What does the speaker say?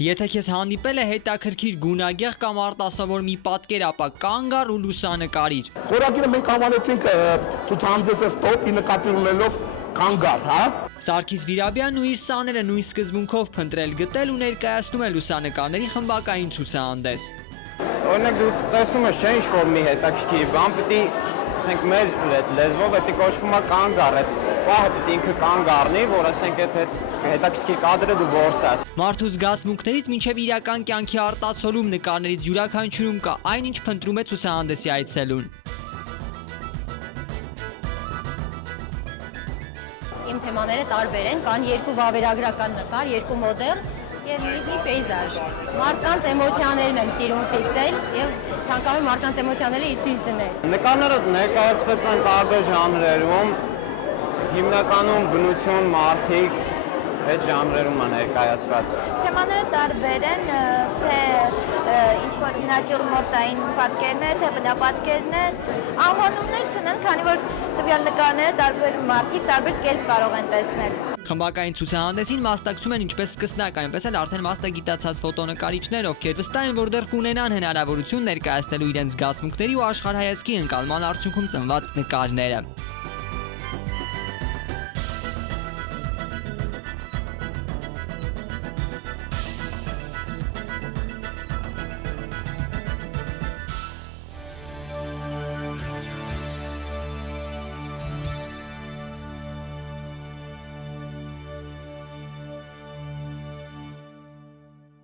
Եթե քեզ հանդիպել է հետաքրքիր գունագեղ կամ արտասովոր մի պատկեր, ապա կանգ առ ու լուսանկարիր։ Խորագիրը մենք անվանեցինք ցուցահանդեսը ստոպի նկատի ունելով կանգ առ, հա։ Սարգիս Վիրաբյանն ու իր սաները նույն սկզբունքով փնտրել, գտել ու ներկայացնում է լուսանկարների խմբակային ցուցահանդես։ Օրինակ դու տեսնում ես, չէ՞, ինչ-որ մի հետաքրքիր բան, պետք է, ասենք, մեր լեզվով դա կոչվում է կանգ առ, այդ պահը պետք է ինքը կանգ առնի, որ ասենք այդ հետաքրքիր կադրը դու որսաս։ Մարդու զգացմունքներից մինչև իրական կյանքի արտացոլում նկարներից յուրաքանչյուրում կա այնինչ փնտրում է ցուցահանդեսի այցելուն։ Իմ թեմաները տարբեր են, կան երկու վավերագրական նկար, երկու մոդել եւ մի պեյզաժ։ Մարդկանց էմոցիաներն եմ սիրում ֆիքսել եւ ցանկանում եմ մարդկանց էմոցիաները ցույց դնել։ Նկարները ներկայացված են տարբեր ժանրերում, հիմնականում բնություն, մարդիկ, այդ ժանրերում է ներկայացված։ Թեմաները տարբեր են, թե ինչ-որ նատյուրմորտային պատկերներ, թե բնապատկերներ, անվանումներ չունեն, քանի որ տվյալ նկարները տարբեր մարդիկ տարբեր կերպ կարող են տեսնել։ Խմբակային ցուցահանդեսին մասնակցում են ինչպես սկսնակ, այնպես էլ արդեն մասնագիտացած ֆոտոնկարիչներ, ովքեր վստահ են, որ դեռ կունենան հնարավորություն ներկայացնելու իրենց զգացմունքների ու աշխարհայացքի ընկալման արդյունքում ծնված նկարները։